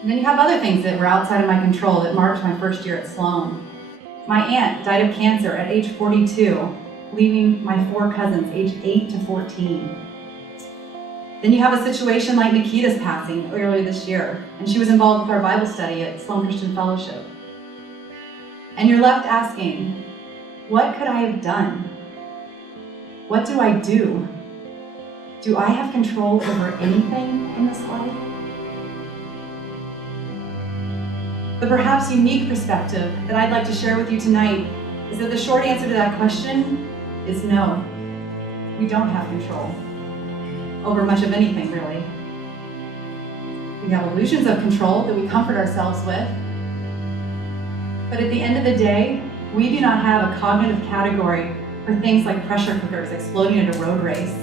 And then you have other things that were outside of my control that marked my first year at Sloan. My aunt died of cancer at age 42, leaving my 4 cousins aged 8 to 14. Then you have a situation like Nikita's passing earlier this year, and she was involved with our Bible study at Sloan Christian Fellowship. And you're left asking, what could I have done? What do I do? Do I have control over anything in this life? The perhaps unique perspective that I'd like to share with you tonight is that the short answer to that question is no. We don't have control over much of anything, really. We have illusions of control that we comfort ourselves with. But at the end of the day, we do not have a cognitive category for things like pressure cookers exploding at a road race.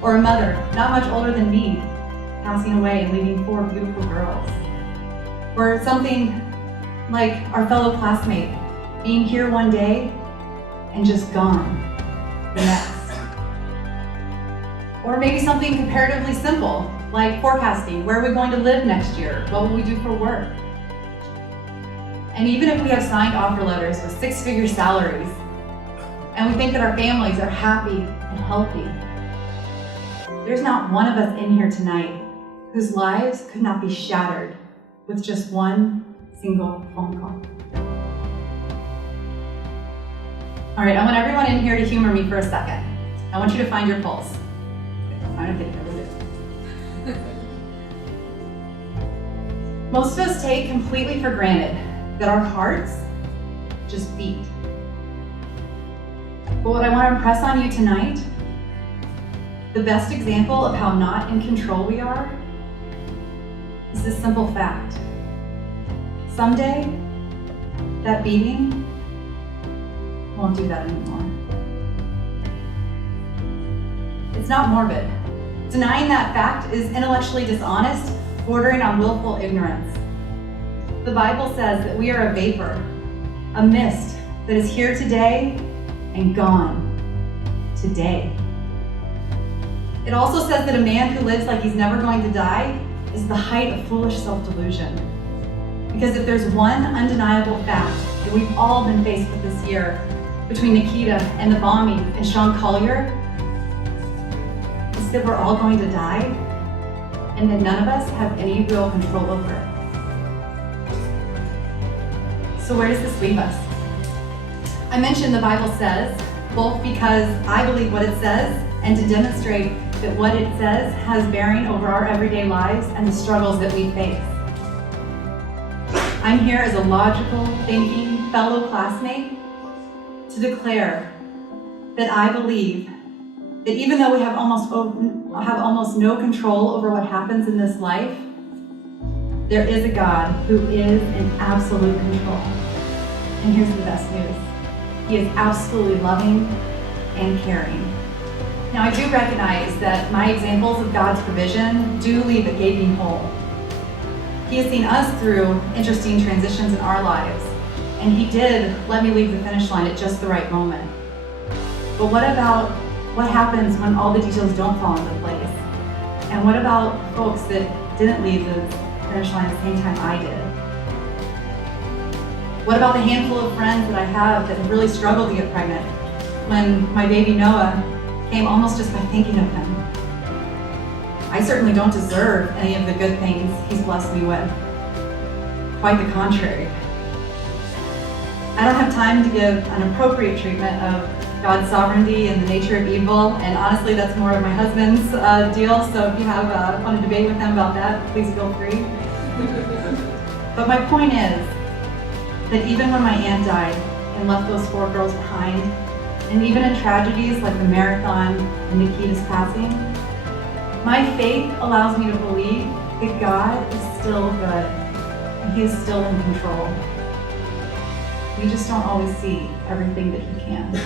Or a mother, not much older than me, passing away and leaving 4 beautiful girls. Or something like our fellow classmate being here one day and just gone the next. Or maybe something comparatively simple, like forecasting. Where are we going to live next year? What will we do for work? And even if we have signed offer letters with 6-figure salaries, and we think that our families are happy and healthy, there's not one of us in here tonight whose lives could not be shattered with just one single phone call. All right, I want everyone in here to humor me for a second. I want you to find your pulse. I don't think I would. Most of us take completely for granted that our hearts just beat. But what I want to impress on you tonight, the best example of how not in control we are, is this simple fact. Someday, that beating won't do that anymore. It's not morbid. Denying that fact is intellectually dishonest, bordering on willful ignorance. The Bible says that we are a vapor, a mist that is here today and gone today. It also says that a man who lives like he's never going to die is the height of foolish self-delusion. Because if there's one undeniable fact that we've all been faced with this year, between Nikita and the bombing and Sean Collier, it's that we're all going to die and that none of us have any real control over it. So where does this leave us? I mentioned the Bible says, both because I believe what it says and to demonstrate that what it says has bearing over our everyday lives and the struggles that we face. I'm here as a logical, thinking fellow classmate to declare that I believe that even though we have almost no control over what happens in this life, there is a God who is in absolute control. And here's the best news. He is absolutely loving and caring. Now, I do recognize that my examples of God's provision do leave a gaping hole. He has seen us through interesting transitions in our lives, and He did let me leave the finish line at just the right moment. But what happens when all the details don't fall into place? And what about folks that didn't leave the finish line at the same time I did? What about the handful of friends that I have that have really struggled to get pregnant when my baby Noah came almost just by thinking of him? I certainly don't deserve any of the good things He's blessed me with. Quite the contrary. I don't have time to give an appropriate treatment of God's sovereignty and the nature of evil, and honestly, that's more of my husband's deal, so if you want to debate with him about that, please feel free. But my point is that even when my aunt died and left those 4 girls behind, and even in tragedies like the marathon and Nikita's passing, my faith allows me to believe that God is still good and He is still in control. We just don't always see everything that He can.